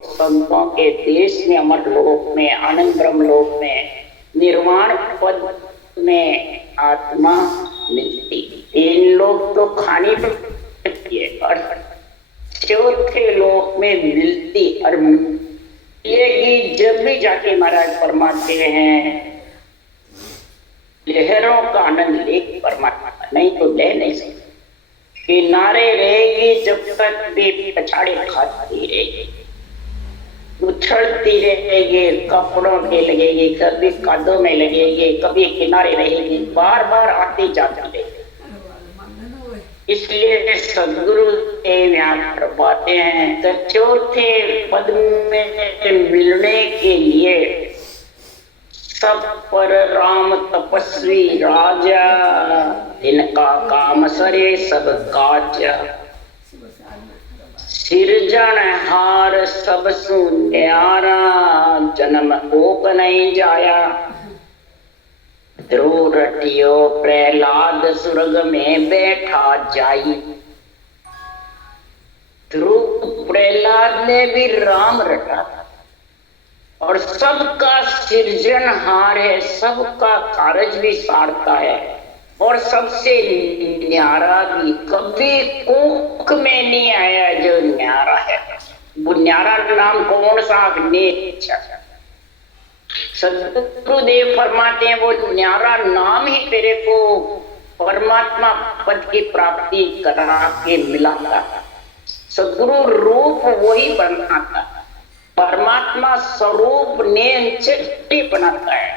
संतों के देश में, अमर लोक में, आनंद ब्रह्म लोक में, निर्वाण पद में आत्मा मिलती। तीन लोग तो खानी पड़ती है और चौथे लोक में मिलती और मिलेगी जब भी जाके महाराज फरमाते हैं लहरों का आनंद ले परमात्मा, नहीं तो ले नहीं सकते। किनारे रहेगी जब तक भी पछाड़े खाती रहेगी, उछलती रहेगी, कपड़ों में लगेगी, कभी कादों में लगेगी, कभी किनारे रहेगी, बार बार आती जाती रहेगी। इसलिए सदगुरु देव यहाँ फरमाते हैं तो चौथे पद में मिलने के लिए सब पर राम तपस्वी राजा, इनका काम सरे सब काज, सिरजनहार सब सुन्यारा, जन्म ओक नहीं जाया। ध्रुव रटियो प्रहलाद स्वर्ग में बैठा जाई। ध्रुव प्रहलाद ने भी राम रटा और सबका सृजनहार है, सबका कार्य भी सारता है और सबसे न्यारा भी, कभी कोख में नहीं आया जो न्यारा है। वो न्यारा नाम कौन सा? सदगुरुदेव फरमाते हैं वो न्यारा नाम ही तेरे को परमात्मा पद की प्राप्ति करा के मिलाता। सदगुरु रूप वही बनाता, परमात्मा स्वरूप ने बनाता है।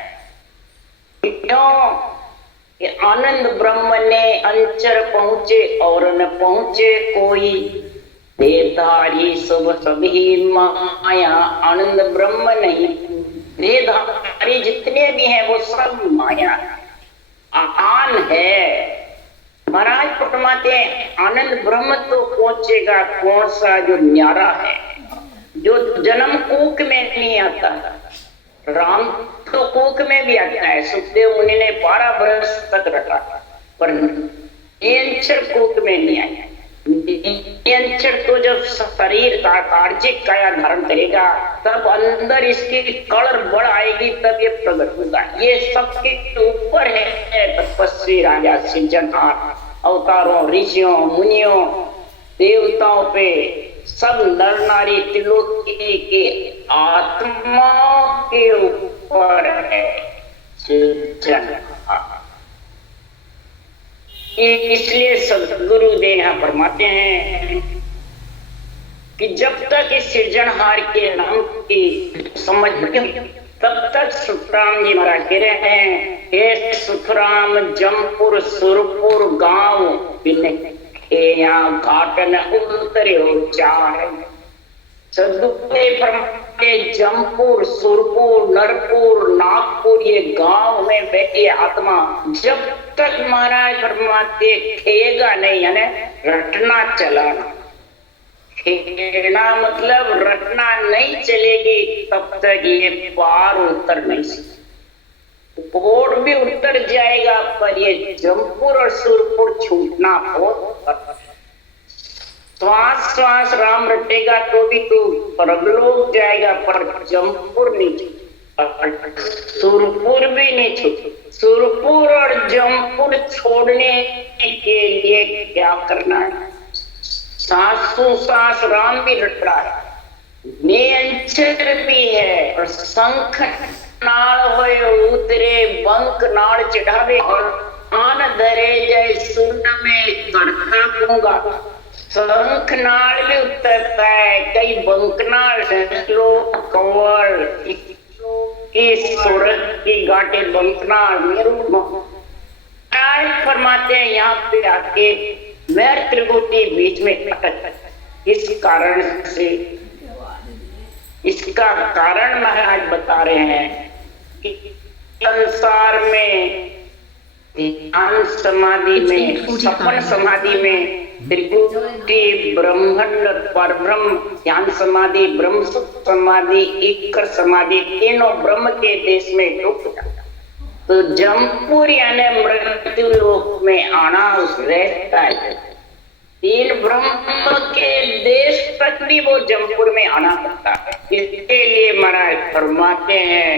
क्यों? आनंद ब्रह्म ने अंचर पहुंचे और न पहुंचे कोई, देहधारी सब सभी माया, आनंद ब्रह्म नहीं। देहधारी जितने भी हैं वो सब माया आन है। महाराज फरमाते हैं आनंद ब्रह्म तो पहुंचेगा कौन सा? जो न्यारा है, जो जन्म कूक में नहीं आता। राम तो कूक में भी आता है, सुखदेव मुनि ने 12 वर्ष तक रखा, पर नियंचर कूक में नहीं आया। नियंचर तो जब शरीर का कार्जिक काया धारण करेगा तब अंदर इसकी कड़ बढ़ आएगी, तब ये प्रकट होगा। ये सबके ऊपर है तपस्वी राजा सृजनहार, अवतारों, ऋषियों, मुनियों, देवताओं पे, सब नर नारी त्रिलोकी के आत्माओं के ऊपर है सृजनहार। इसलिए सदगुरुदेव यहाँ फरमाते हैं कि जब तक इस सृजनहार के नाम की समझ तब तक सुखराम जी महाराज कह रहे हैं, हे सुखराम जमपुर सुरपुर गांव घाटन उतरे चार। सदगुरुदेव फरमाते जमपुर, सुरपुर, नरपुर, नागपुर, ये गांव में बैठे आत्मा जब तक महाराज फरमाते खेगा नहीं, यानी रटना चलाना। खेना मतलब रटना नहीं चलेगी तब तक ये पार उतर नहीं सकती। कोट भी उतर जाएगा पर ये जमपुर और सुरपुर छूटना बहुत। श्वास श्वास राम रटेगा तो भी तू परलोक जाएगा, पर जमपुर नहीं, सुरपुर भी नहीं छूट। सुरपुर और जमपुर छोड़ने के लिए क्या करना है? सासु सास राम भी रट रहा है, नियंचर भी है और शंख नाल होए उतरे बंक नाल चढ़ावे और आन धरे जय सुन में करता दूंगा। शंख नाल भी उतरता है, कई बंक नाल श्लोक कंवल इस सूरत की घाटे बंकना मेरू फरमाते हैं। यहाँ पे आके मैं त्रिभुटी बीच में अटक, इस कारण से, इसका कारण महाराज बता रहे हैं कि संसार में ध्यान समाधि में, सपन समाधि में त्रिभुटी ब्रह्मंड परब्रह्म ध्यान समाधि, ब्रह्म समाधि, इक्कर समाधि, तीनों ब्रह्म के देश में डूब जाता। तो जमपुर यानी मृत्यु लोक में आना रहता है। तीन ब्रह्म के देश तक भी वो जमपुर में आना पड़ता है। इसके लिए महाराज फरमाते हैं,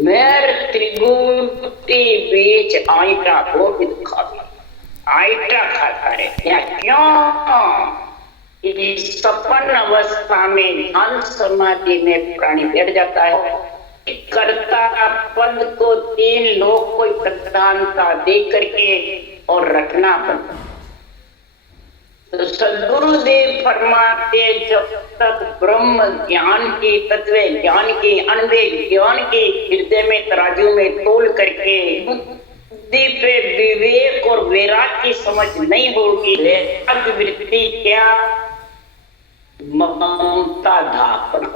मेर त्रिगुटी बीच आईटा गोविंद खाता, आईटा खाता है क्या? क्यों? इस सपन अवस्था में ध्यान समाधि में प्राणी बैठ जाता है, कर्ता पद को तीन लोग को प्रधानता दे करके और रखना पड़ता। तो सदगुरुदेव फरमाते, जब तक ब्रह्म ज्ञान की, तत्व ज्ञान की, अनवे ज्ञान की हृदय में तराजू में तोल करके बुद्धि पे विवेक और वैराग्य की समझ नहीं होगी, वृत्ति क्या? ममता धापना,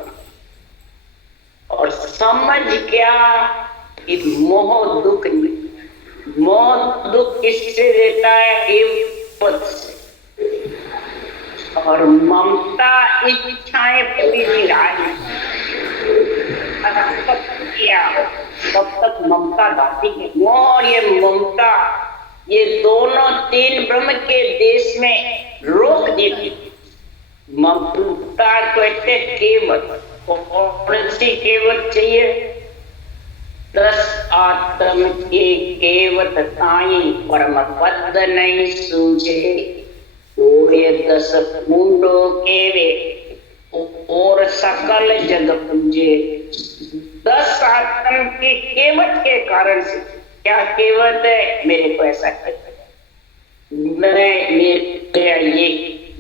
और समझ क्या कि मोह दुख, मोह दुख किससे देता है? केवट से। और ममता इच्छाएं पूरी निराली किया तब तक ममता धाती है। और ये ममता, ये दोनों तीन ब्रह्म के देश में रोक देती। ममता कहते केवट, कौन सी केवट चाहिए? 10 आत्म के केवट ताई परम पद नहीं सूझे, ये 10 कुंडों के वे और सकल जग पूजे। 10 आत्म के केवट के कारण से, क्या केवट है? मेरे को ऐसा कहता है, मैं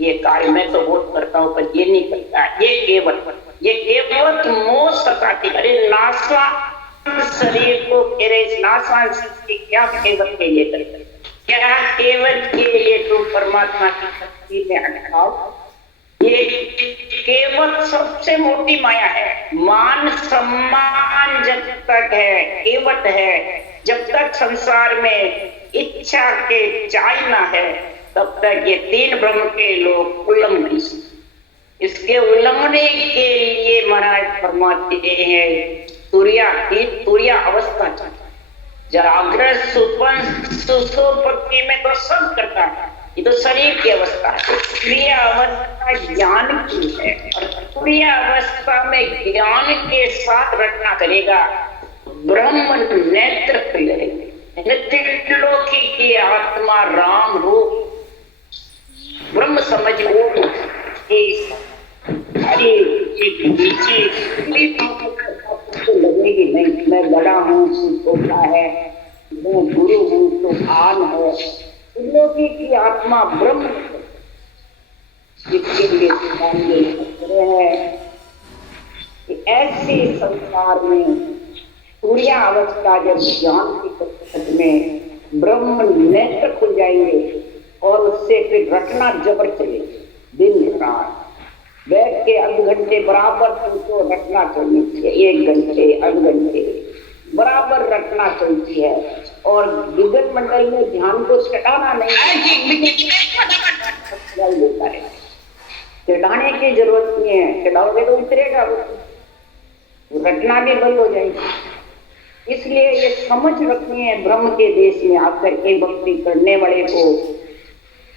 ये कार्य मैं तो बहुत करता हूँ पर ये नहीं करता, ये केवट मोह सताती। अरे नासवान शरीर को नासवान शक्ति क्या केवट के लिए करता है? क्या केवट के लिए तुम परमात्मा की शक्ति में अटकाओ? ये केवट सबसे मोटी माया है। मान सम्मान जब तक है, केवट है, जब तक संसार में इच्छा के चालना है, तब तक ये तीन ब्रह्म के लोग उल्लंघन नहीं सकते। इसके उल्लंघने के लिए महाराज फरमाते हैं, तुरिया अवस्था चाहिए। जागृत सुसुप्ति में तो सब करता है, ये तो शरीर की अवस्था है। तुरिया अवस्था ज्ञान की है, और तुरिया अवस्था में ज्ञान के साथ रचना करेगा, ब्रह्म नेत्र करेंगे। त्रिलोकी की आत्मा राम रूप ब्रह्म समझ लो, लगेगी नहीं मैं बड़ा हूँ, छोटा है, मैं गुरु हूँ तो आन है। त्रिलोकी की आत्मा ब्रह्म, इसके लिए है कि ऐसे संसार में तुरिया अवस्था जब ज्ञान की कक्षा में ब्रह्म नेत्र खुल जाएंगे, और उससे फिर रटना जबर चलेगी। दिन रात बैठ के आध घंटे बराबर तुमको रटना चलनी चाहिए, 1 घंटे आध घंटे बराबर रटना चलती है। और विगत मंडल में ध्यान को चढ़ाना नहीं लेता है, चढ़ाने की जरूरत नहीं है, चढ़ाओगे तो उतरेगा, रटना भी बंद हो जाएगी। इसलिए ये समझ रखनी है ब्रह्म के देश में आकर के भक्ति करने वाले को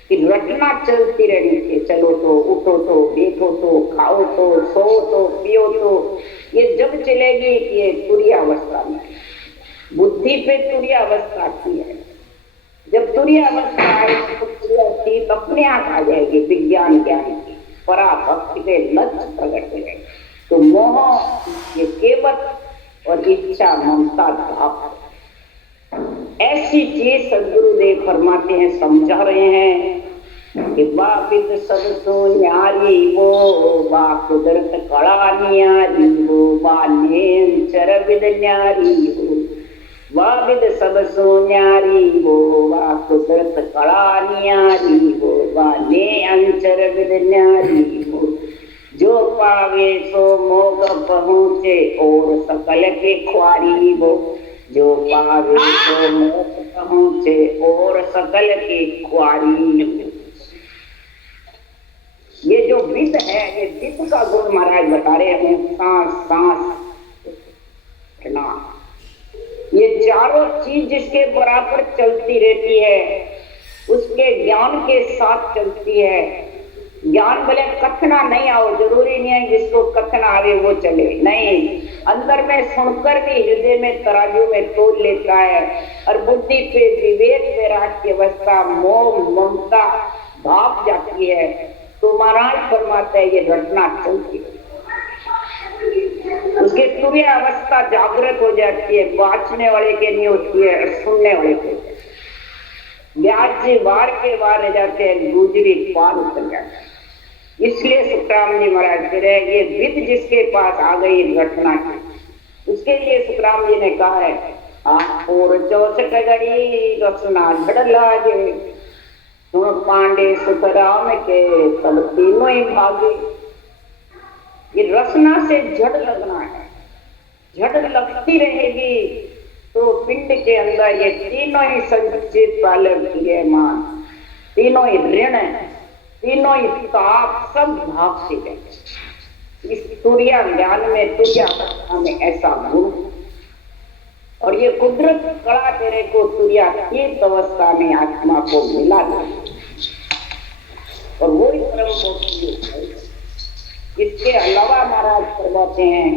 कि रटना चलती रहनी चाहिए। चलो तो, उठो तो, देखो तो, खाओ तो, सो तो, पियो तो, ये जब चलेगी ये तुरिया अवस्था में, बुद्धि पे तुरिया अवस्था आती है। जब तुरिया अवस्था आएगी तो तुरिया अपने आप आ जाएगी, विज्ञान ज्ञान की पराभक्ति के लक्ष्य प्रकट हो जाएगी। तो मोह ये केवट और इच्छा ममता धाप, ऐसी चीज सदगुरुदेव फरमाते हैं, समझा रहे हैं कि बाबिद सब तो न्यारी वो, बा कुदरत कड़ा न्यारी वो, बा नेम चरबिद न्यारी वो, बाबिद सब सो न्यारी वो, बा कुदरत कड़ा न्यारी वो, बा ने अंचर बिद न्यारी वो। जो पावे सो मोग पहुँचे और सकल के ख्वारी वो, जो पावे सो मोग पहुँचे और सकल के ख्वारी। ये जो विद है, ये विद का गुण महाराज बता रहे हैं, सांस सांस ना, ये चारों चीज जिसके बराबर चलती रहती है उसके ज्ञान के साथ चलती है। ज्ञान भले कथना नहीं आओ, जरूरी नहीं है जिसको कथना आवे वो चले, नहीं, अंदर में सुनकर भी हृदय में तराजू में तोल लेता है और बुद्धि पे विवेक वैराग्य की अवस्था मोह ममता भाप जाती है। तो महाराज फरमाते हैं ये घटना चलती है, उसकी तुरीय अवस्था जागृत हो जाती है, बाँचने वाले के नहीं होती है और सुनने वाले के होती है। ब्याज जी बार के बार रह जाते हैं, गुजरी पार उतर जाते हैं। इसलिए सुखराम जी महाराज कह रहे हैं ये विद जिसके पास आ गई घटना की, उसके लिए सुखराम जी ने कहा है और 64 घड़ी रचना झड़ लागे, तुम पांडे सुखराम के तब तीनों ही भागे। ये रचना से जड़ लगना है, जड़ लगती रहेगी तो पिंड के अंदर ये तीनों ही संचित वाले मान, तीनों ही ऋण, तीनों ही ताप सब भागते जाएंगे। इस तुरिया ज्ञान में, तुरिया अवस्था में ऐसा गुण, और ये कुदरत कला तेरे को तुरिया तीर्थ अवस्था में आत्मा को मिला और वो ही परम मोक्ष है। इसके अलावा महाराज करवाते हैं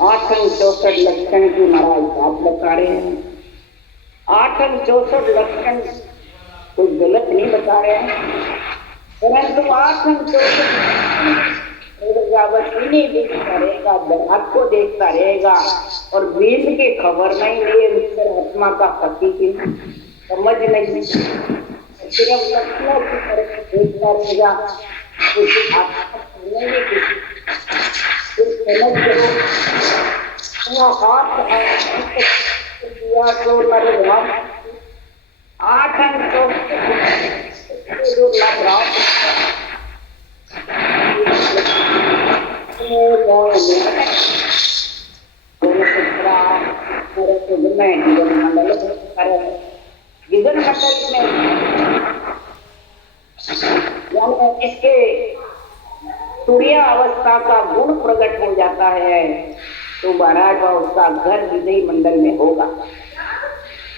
864 लक्षण की महाराज बात बता रहे हैं। 864 लक्षण कोई गलत नहीं बता रहे हैं, परंतु 864 नहीं देखता रहेगा, आपको देखता रहेगा और वीर की खबर नहीं है, उससे आत्मा का पति की समझ नहीं, सिर्फ लक्षणों की तरह देखता रहेगा, आठ विघन मंडल में इसके तुरीय अवस्था का गुण प्रकट हो जाता है तो महाराज उसका घर विधि मंडल में होगा।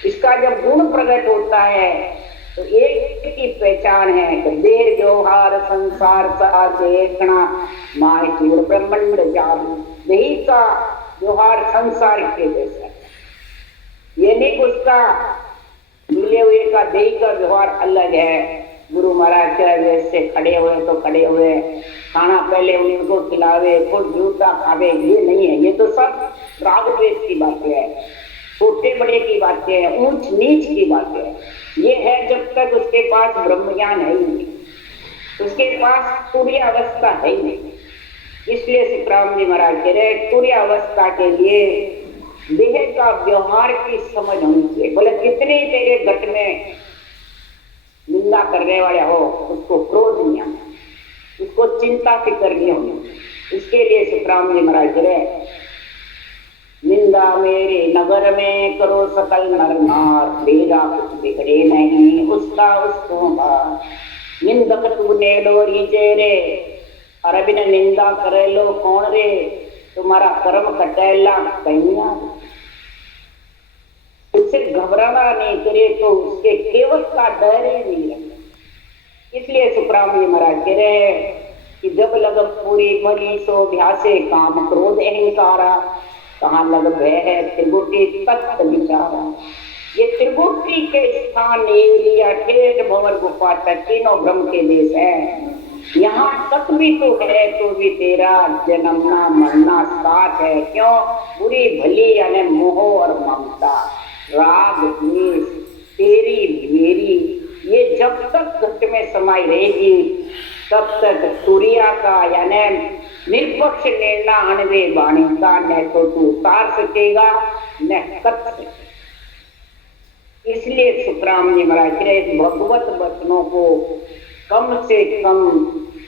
इसका जब गुण प्रकट होता है तो एक की पहचान है कि देह व्यवहार संसार सा देखना माय जीव ब्रह्मांड जान, यही का व्यवहार संसार के जैसा है। ये नहीं उसका मिले हुए का देह का व्यवहार अलग है। गुरु महाराज के वैसे खड़े हुए तो खड़े हुए, खाना पहले उनको खिलावे, खुद जूता खावे, ये नहीं है। ये तो सब राग द्वेष की बातें है, छोटे बड़े की बातें है, ऊंच नीच की बातें है। ये है जब तक उसके पास ब्रह्म ज्ञान है ही नहीं, उसके पास तुरीय अवस्था है ही नहीं। इसलिए सुखराम जी महाराज कह रहे तुरीय अवस्था के लिए देह का व्यवहार की समझ होनी चाहिए। बोले कितने तेरे घट में निंदा करने वाले हो, उसको क्रोध नहीं आना, उसको चिंता फिक्र नहीं होनी। इसके लिए सुखराम जी महाराज कह रहे निंदा मेरे नगर में करो सकल नर नार, मेरा कुछ बिगड़े नहीं उसका उसको मार। निंदक तूने डोरी चेरे, और बिना निंदा करे लो कौन रे, तुम्हारा कर्म कटेला कहीं। उससे घबराना नहीं करे तो उसके केवल का डर ही नहीं रहे। इसलिए सुखराम जी महाराज कह रहे हैं कि जब लग पूरी मरी सो ध्यासे काम क्रोध अहंकारा, कहाँ लग भय है त्रिगुटी तत्व विचारा। ये त्रिगुटी के स्थान एरिया ठेठ भंवर गुफा तक तीनों ब्रह्म के देश है। यहाँ तक भी तो है तो भी तेरा जन्मना मरना साथ है। क्यों? बुरी भली यानी मोह और ममता, राग द्वेष, तेरी मेरी, ये जब तक घट में समाई रहेगी तब तक तुरिया का यानी निष्पक्ष निर्णय अनवे वाणी का न तो तू उतार सकेगा न कर सकेगा। इसलिए सुखराम जी महाराज भगवत वचनों को कम से कम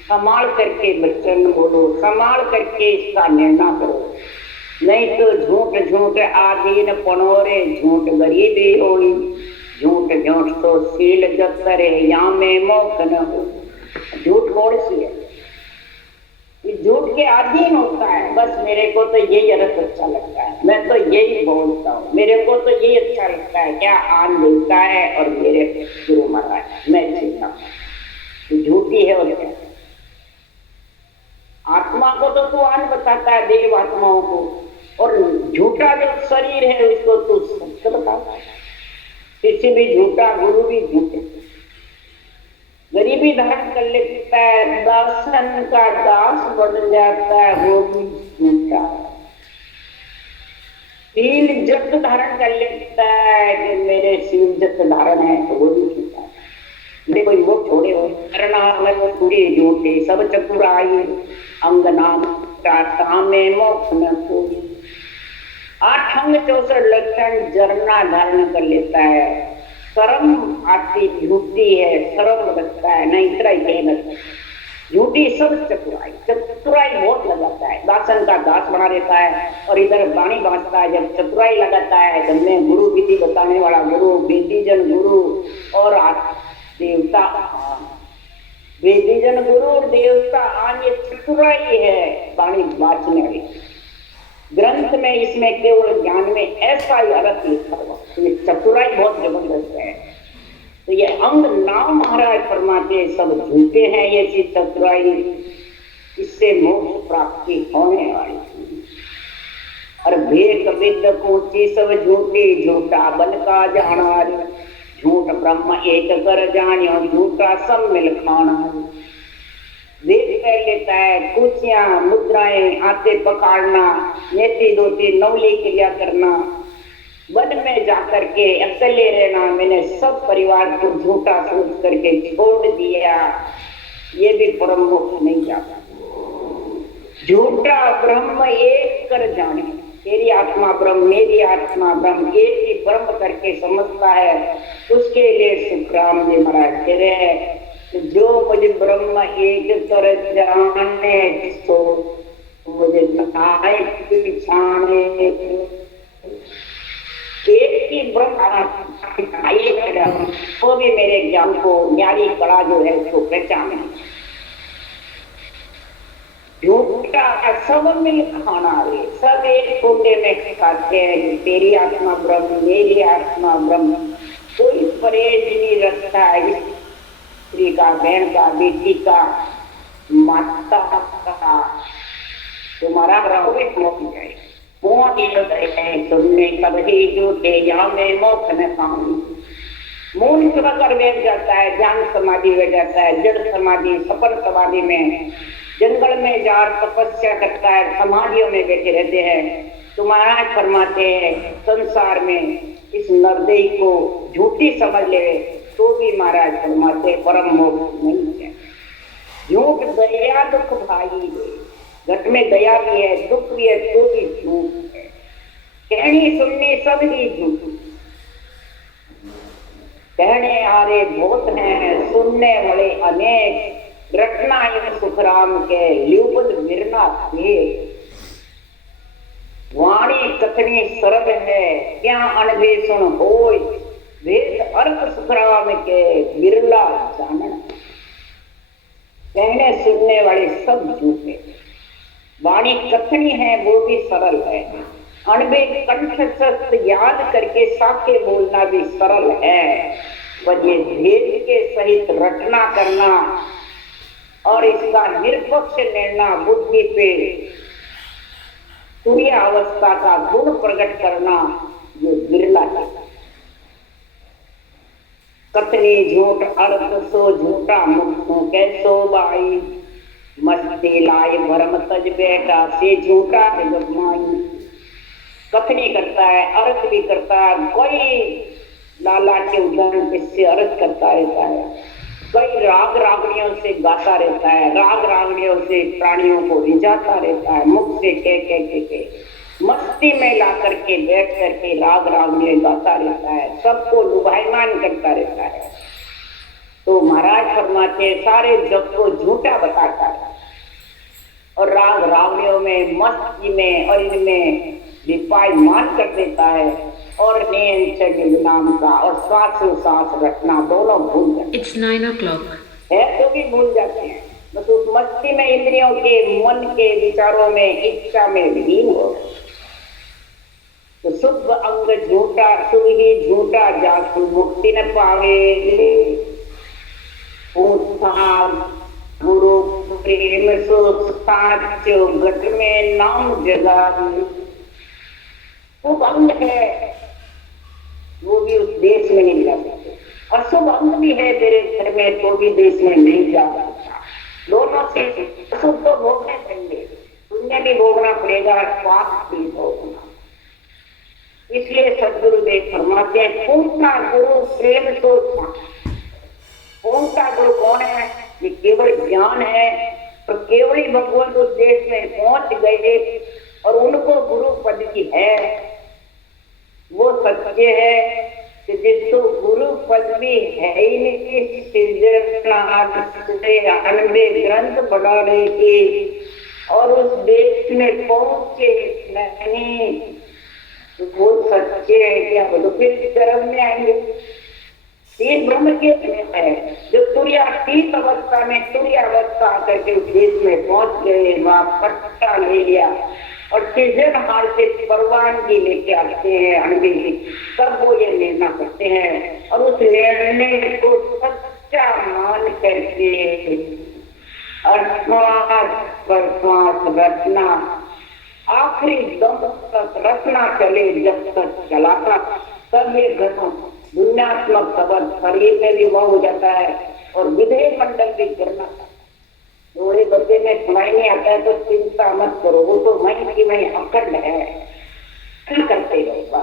संभाल करके वचन बोलो, संभाल करके इसका निर्णय करो, नहीं तो झूठ झूठ आधीन पनोरे, झूठ गरीबी होई, झूठ झूठ तो सील जतर या में मोख न हो। झूठ कौन सी है? ये झूठ के अधीन होता है। बस मेरे को तो यही अर्थ अच्छा लगता है, मैं तो यही बोलता हूँ, मेरे को तो यही अच्छा लगता है, क्या आन मिलता है और मेरे गुरु महाराज मैं चिंता झूठी है। और क्या आत्मा को तो तू आन बताता है, देव आत्माओं को, और झूठा जो शरीर है उसको तू सत्य बताता है। किसी भी झूठा गुरु भी झूठे, गरीबी धारण कर लेता है, दासन का दास बन जाता है, वो भी झूठा। शील जत धारण कर लेता है कि मेरे शील जत धारण है, तो वो भी झूठा। देखो वो छोड़े हो करना में वो पूरी झूठे, सब चतुराई अंग नाम में मोक्ष न कोई। 8 अंग 64 लक्षण जरना धारण कर लेता है। शर्म आती झूठी है, शर्म लगता है, नहीं इतना ही कहना झूठी सब चतुराई, चतुराई बहुत लगाता है, दासन का दास बना देता है और इधर वाणी बांटता है। जब चतुराई लगाता है जब मैं गुरु विधि बताने वाला गुरु, वेदीजन गुरु और देवता वेदीजन गुरु और देवता आन, ये चतुराई है वाणी बांटने वाली। ग्रंथ में इसमें केवल ज्ञान में ऐसा ही अर्थ लिखा हुआ, तो ये चतुराई बहुत जबरदस्त है। तो ये अंग नाम महाराज फरमाते सब झूठे हैं, ये चीज चतुराई, इससे मोक्ष प्राप्ति होने वाली। और भेद विद कोची सब झूठे, झूठा बन का जाना, झूठ ब्रह्म एक कर जानियो, झूठा सब मिल खाना। वेद कर लेता है, कुचियां मुद्राएं आते पकड़ना, नेति दोती नवली क्रिया करना, वन में जाकर के अकेले रहना, मैंने सब परिवार को झूठा सोच करके छोड़ दिया, ये भी परम मोक्ष नहीं जाता। झूठा ब्रह्म एक कर जाने, तेरी आत्मा ब्रह्म मेरी आत्मा ब्रह्म एक ही ब्रह्म करके समझता है, उसके लिए सुखराम जी महाराज कह रहे हैं, जो मुझे ब्रह्म एक कर जाने तो मुझे पिछाने, एक ही ब्रह्म वो भी मेरे ज्ञान को न्यारी कड़ा जो है उसको पहचाने। झूठा सब मिल खाना रे, सब एक छोटे में खाते हैं, तेरी आत्मा ब्रह्म मेरी आत्मा ब्रह्म, कोई परहेज नहीं रखता है, स्त्री का, बहन का, बेटी का, माता का, तुम्हारा रहोगे मोक्ष जाए। सुनने कभी झूठे या में मोक्ष न पाऊंगी। मूल कर बैठ जाता है, ध्यान समाधि बैठ जाता है, जड़ समाधि सफल समाधि में, जंगल में जा तपस्या करता है, समाधियों में बैठे रहते हैं। तो महाराज फरमाते हैं संसार में इस नरदेही को झूठी समझ ले तो भी महाराज फरमाते परम मोक्ष नहीं है। झूठ दया दुख भाई, घट में दया भी है दुख भी है, तो भी झूठ है। कहनी सुननी सब ही झूठ, कहने आरे बहुत हैं सुनने वाले अनेक, रटना सुखराम के ल्यूबल मिरना थे। वाणी कथनी सरल है क्या अनवेषण होय, वेद अर्थ सुखराम के बिरला जानन। कहने सुनने वाले सब झूठे, वाणी कथनी है वो भी सरल है, अणबे कंठस्थ याद करके साके बोलना भी सरल है, पर ये भेद के सहित रटना करना और इसका निरपक्ष निर्णय बुद्धि पे तुरीय अवस्था का गुण प्रकट करना ये बिरला है। कथनी झूठ अर्थ सो झूठा मुक्तों कैसो बाई, मस्ती लाए भरम तज बैठा से झूठा जगमाई। कथनी करता है, अर्थ भी करता है, कोई लाला के उदाहरण से अर्थ करता रहता है, कई राग रागणियों से गाता रहता है, राग रागणियों से प्राणियों को रिझाता रहता है, मुख से के मस्ती में ला करके बैठ करके राग रागणियों गाता रहता है, सबको लुभायमान करता रहता है। तो महाराज फरमाते सारे जग को झूठा बताता है और राग रागणियों में मस्ती में और इनमें विपायमान कर देता है, और नाम का और सांस रखना दोनों भूल जाते हैं। It's 9 o'clock. है तो भी भूल जाते हैं। बस उस मस्ती में इंद्रियों के मन के विचारों में इच्छा में लीन हो। तो शुभ अंग झूठा शुभ ही झूठा जासु मुक्ति न पावे। गुरु प्रेम सो साचो घट में नाम जगा। शुभ अंग है वो भी उस देश में नहीं जा सकते, अशुभ अंग भी है तेरे घर में तो भी देश में नहीं जा सकता। दोनों से अशुभ तो भोगने पड़ेंगे, पुण्य भी भोगना पड़ेगा, पाप भी भोगना। इसलिए सदगुरुदेव फरमाते हैं पूर्णा गुरु प्रेम तो। पूर्णता गुरु कौन है? ये केवल ज्ञान है। तो केवल ही भगवान उस देश में पहुंच गए और उनको गुरु पद की है, वो सत्य है कि जिसको गुरु पद भी है ही नहीं, अनबे ग्रंथ बढ़ा रही थी और उस देश में पहुंचे नहीं, वो सत्य है क्या? तो फिर कर्म में आएंगे। तीन ब्रह्म के है जो तुर्यातीत अवस्था में तुर्यावस्था आकर के उस देश में पहुंच गए, वहां पट्टा ले लिया और सृजन हाल से परवानगी लेके आते हैं अनबी, तब वो ये निर्णय करते हैं और उस निर्णय को सच्चा मान करके श्वास रचना आखिरी दम तक रचना चले, जब तक चला था तब ये घटना दुनियात्मक सबद शरीर में भी वह हो जाता है और विधेय मंडल भी करना। थोड़े बच्चे में सुनाई नहीं आता है तो चिंता मत करो, वो तो मैं की मैं अखंड है, करते रहो,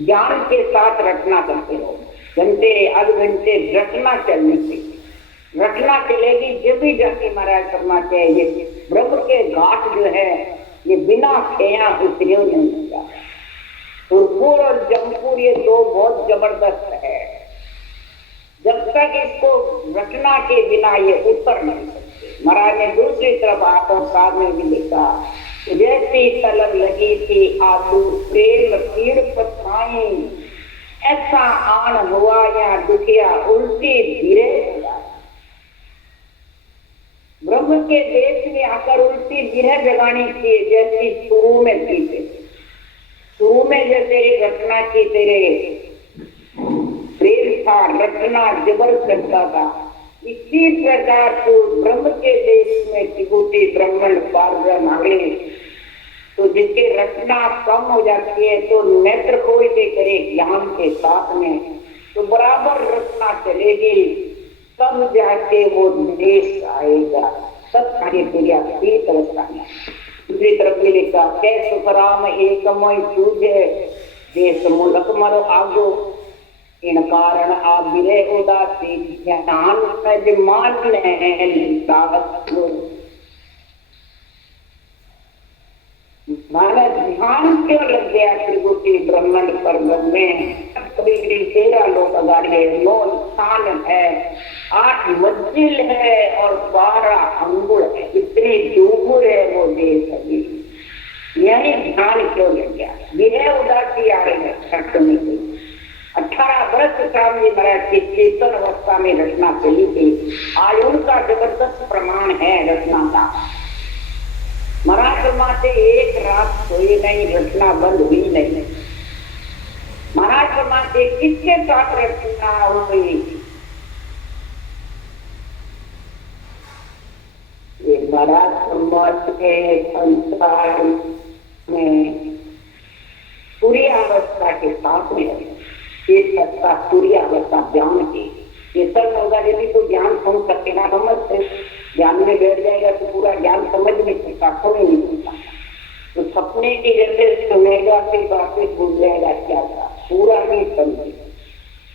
ज्ञान के साथ रचना करते रहो। घंटे आध घंटे रचना चलनी चाहिए, रचना चलेगी जब भी जाके महाराज फरमाते हैं ये ब्रह्म के घाट जो है ये बिना खेया उतरे नहीं होगा। सुरपुर और जमपुर ये दो बहुत जबरदस्त है, जब तक इसको रचना के बिना ये उतर नहीं सकते। महाराज ने दूसरी तरफ आकर साथ में भी लिखा, जैसी तलब लगी थी आंसू प्रेम पीड़ पथाई, ऐसा आन हुआ या दुखिया उल्टी धीरे लगा। ब्रह्म के देश में आकर उल्टी धीरे जगानी चाहिए, जैसी शुरू में थी। शुरू में जो तेरी रचना की, तेरे प्रेम था, रचना जबर करता था, इसी प्रकार तो ब्रह्म के देश में त्रिभुटी ब्राह्मण पारब्रह्म आगे तो जिसकी रचना कम हो जाती है तो नेत्र खोल के करे ज्ञान के साथ में तो बराबर रचना चलेगी, तब जाके वो देश आएगा, सब सारी दुनिया की अवस्था में। दूसरी तरफ भी लिखा, कैसे सुखराम एकमय सूझे देश मुलक मरो आगो, इन कारण आप बिरे उदासी ध्यान मान माना ध्यान क्यों लग गया त्रिभुटी ब्रह्मांड पर्वत में? कभी 13 लोग अगाड़िए, 9 स्थान है, 8 मंजिल है और 12 अंगुल है, इतनी दूर है वो देश अभी। यही ध्यान क्यों लग गया? यह उदासी आ रही है 18 वर्ष स्वामी महाराज की चेतन अवस्था में रचना चली थी, आज उनका जबरदस्त प्रमाण है रचना का। महाराज फरमाते एक रात सोई नहीं, रचना बंद हुई नहीं। महाराज फरमाते किसके साथ रचना हुई? ये महाराज फरमाते संसार में पूरी अवस्था के साथ में ये सत्ता पूरी अवस्था ज्ञान की, ये सब होगा यदि तो ज्ञान समझ सकते ना, समझ ज्ञान में बैठ जाएगा तो पूरा ज्ञान समझ नहीं सकता, समझ नहीं सकता। तो सपने की जैसे सुनेगा फिर वापिस भूल जाएगा क्या था, पूरा नहीं समझे।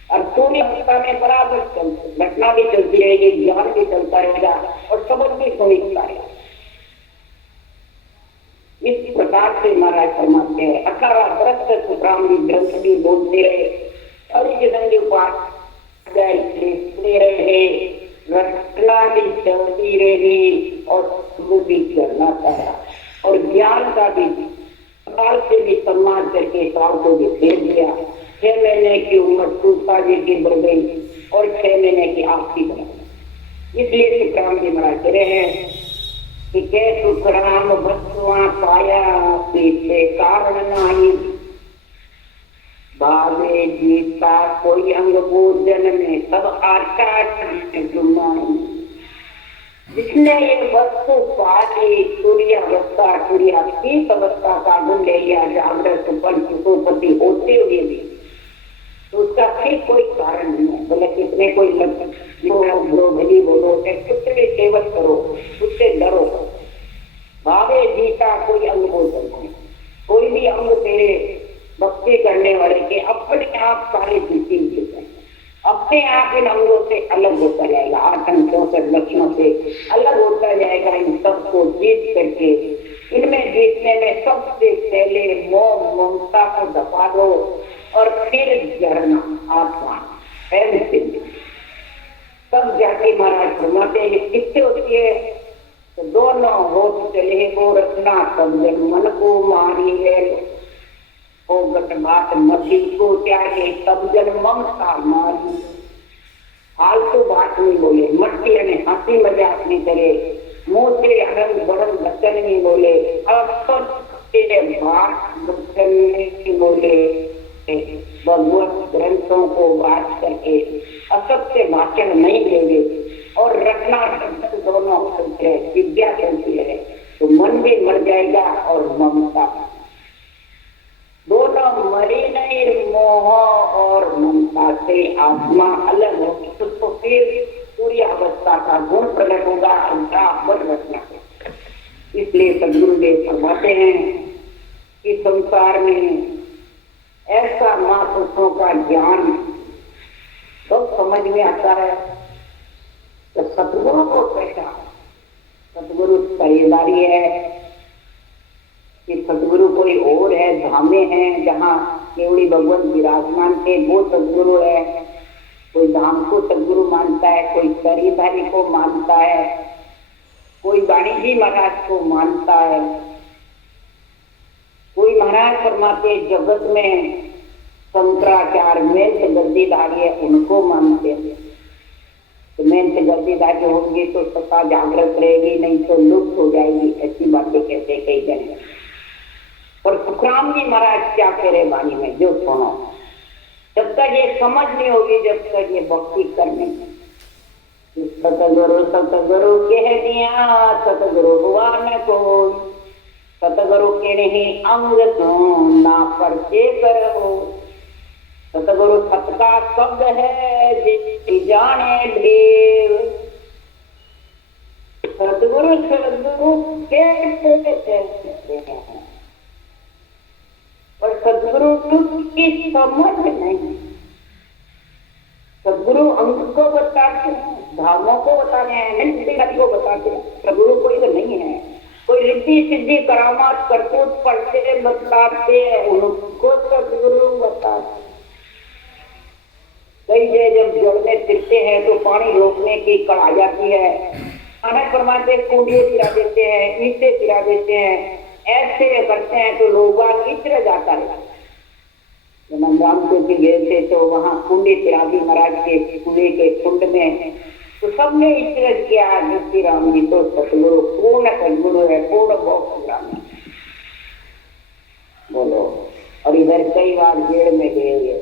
और पूरी अवस्था में बराबर चलते, घटना भी चलती रहेगी, ज्ञान भी चलता रहेगा और समझ भी समझता रहेगा। इस प्रकार से महाराज फरमाते हैं 18 वर्ष तक ब्राह्मणी ग्रंथ भी बोलते रहे और इस उपास रहे, रचना भी चलती रही और भी करना चाहा और ज्ञान का भी काल से भी सम्मान करके काल को भी फेर दिया। 6 महीने की उम्र सूखा जी की बढ़ गई और 6 महीने की आपकी बढ़ गई। इसलिए सुखराम जी महाराज कह रहे हैं कि कै सुखराम वस्तुआ पाया पीछे कारण नहीं, भावे जीता कोई अंग भोजन में सब आटा जुमाई। जिसने ये वस्तु पाली तुर्यावस्था तुर्या पीत अवस्था का गुण ले लिया जागृत पंचोपति होते हुए भी, तो उसका फिर कोई कारण नहीं है। बोले कितने कोई भली बोलो कुछ भी सेवक करो, उससे डरो। भावे जीता कोई अंग भोजन नहीं, कोई भी अंग तेरे भक्ति करने वाले के अपने आप सारे जीती जीते अपने आप इन अंगों से अलग होता जाएगा, 864 लक्षणों से अलग होता जाएगा। इन सबको जीत करके इनमें जीतने में सबसे पहले मोह ममता को दबा दो और फिर झरना आत्मा तब जाके महाराज फरमाते हैं किससे होती है। तो दोनों होठ चले वो रचना सब जन मन को मारी है, हो गट बात मसी को त्यागे सब जन ममता मारी। फालतू बात नहीं बोले, मट्टी ने हंसी मजाक नहीं करे, मुंह से अरंग बरंग वचन नहीं बोले, वचन नहीं बोले, भगवत ग्रंथों को बात करके असत्य वाचन नहीं देंगे और रखना दोनों विद्या चलती है तो मन भी मर जाएगा और ममता दोनों मरी नहीं। मोह और ममता से आत्मा अलग होगी तो फिर पूरी अवस्था का गुण प्रकट होगा, बराबर रखना। इसलिए सद्गुरुदेव फरमाते हैं कि संसार में ऐसा महापुरुषों का ज्ञान सब समझ में आता है तो सतगुरु को कैसा, सतगुरु साझेदारी है कि सतगुरु कोई और है, धामे हैं जहाँ केवड़ी भगवान विराजमान थे वो सतगुरु है। कोई धाम को सतगुरु मानता है, कोई शरीरधारी को मानता है, कोई वाणिजी महाराज को मानता है, कोई महाराज फरमाते जगत में शंकराचार्य मेंत गद्दीधारी है उनको मानते हैं। तो मेंत गद्दीधारी होंगे तो सत्ता जागृत रहेगी, नहीं तो लुप्त हो जाएगी, ऐसी बातें कहते कई जन। और सुखराम जी महाराज क्या कह रहे वाणी में जो सुनो, जब तक ये समझ नहीं होगी जब तक ये भक्ति करने सतगुरु सतगुरु कह दिया सतगुरु हुआ न कोई, सतगुरु के नहीं अंग ना परचे करो। सतगुरु सत का शब्द है जिसकी जाने देव, सतगुरु सतगुरु कहते हैं और सदगुरु की समझ नहीं। सदगुरु अंग को बताते हैं, धामों को बताते हैं, नित्य को बताते हैं। सदगुरु कोई तो नहीं है, कोई रिद्धि सिद्धि करामात करतूत पढ़ते बताते हैं, उनको सदगुरु बताते। कई जब जल में टिकते हैं तो पानी रोकने की कड़ आ जाती है, अनेक परमात्मा कुंडिये गिरा देते हैं, ईंटें गिरा देते हैं, ऐसे करते हैं तो लोग इतर जाता है। जब हम रामपुर के गए थे तो वहां कुंडी तिराजी महाराज के कुएं के कुंड में तो सबने इतर किया श्री राम जी तो सतगुरु पूर्ण सदगुरु है, पूर्ण भक्त राम बोलो। और इधर कई बार जेल में गए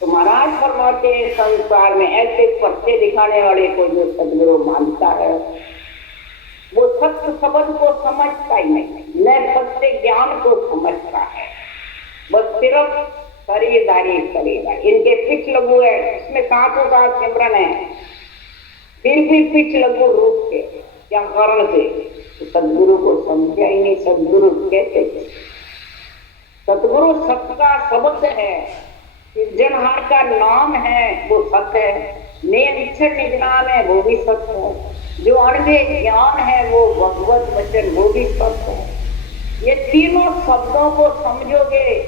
तो महाराज फरमाते हैं संसार में ऐसे पर्चे दिखाने वाले को जो सदगुरु मानता है वो सत्य शब्द को समझता ही नहीं, न सत्य ज्ञान को समझता है, बस सिर्फ शरीरधारी करेगा। इनके पिछ लघु है, इसमें सांसों का सिमरन है, फिर भी पिछ लघु रूप के क्या कारण से तो सदगुरु को समझा ही नहीं। सदगुरु कैसे, सतगुरु सत्य का शब्द है, सृजनहार का नाम है वो सत्य है, निज नाम है वो भी सत्य है, जो अनन्य ज्ञान है वो भगवत वचन वो भी सत्य है। ये तीनों शब्दों को समझोगे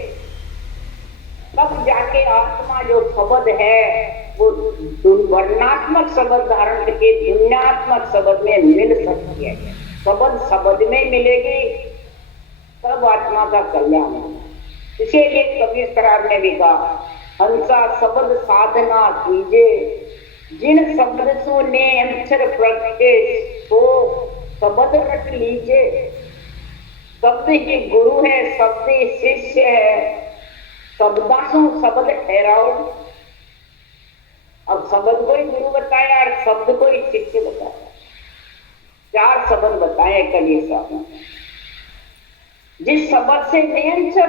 तब जाके आत्मा जो शब्द है वो वर्णात्मक शब्द धारण करके दुनियात्मक शब्द में मिल सकती है। शब्द शब्द में मिलेगी तब आत्मा का कल्याण है। इसीलिए कबीर सरार ने भी कहा हंसा शब्द साधना कीजे, जिन शब्द ने अक्षर प्रत्यय को शब्द रख लीजिए। शब्द ही गुरु है, शब्द ही शिष्य है, शब्दासु शब्द ठहराओ। अब शब्द को ही गुरु बताया और शब्द को ही शिष्य बताया। 4 शब्द बताए कल ये साहब। जिस शब्द से नियंत्रण